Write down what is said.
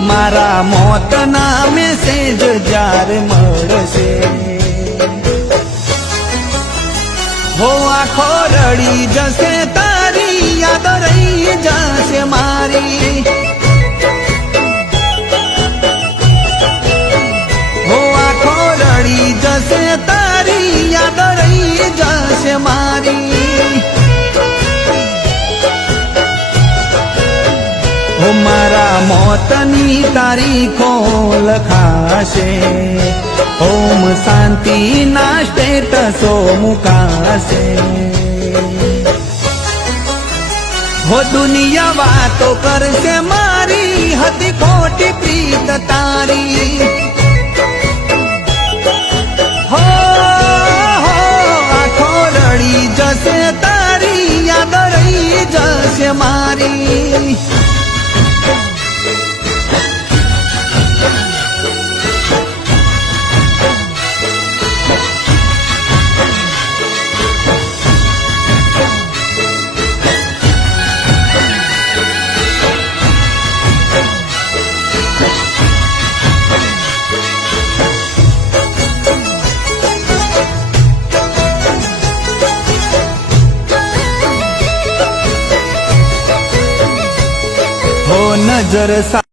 મારા મોતના મેસેજ જ્યારે મળશે હો આખો રડી જશે તારી યાદ રહી જશે મારી હો આખો રડી જશે તારી યાદ રહી જશે મારી હો મારા મોતની તારીખો લખાશે ઓમ શાંતિના સ્ટેટસો મુકાશે હો દુનિયા વાતો કરશે મારી હતી ખોટી પ્રીત તારી હો આખો રડી જશે તારી યાદ રહી જશે મારી નજર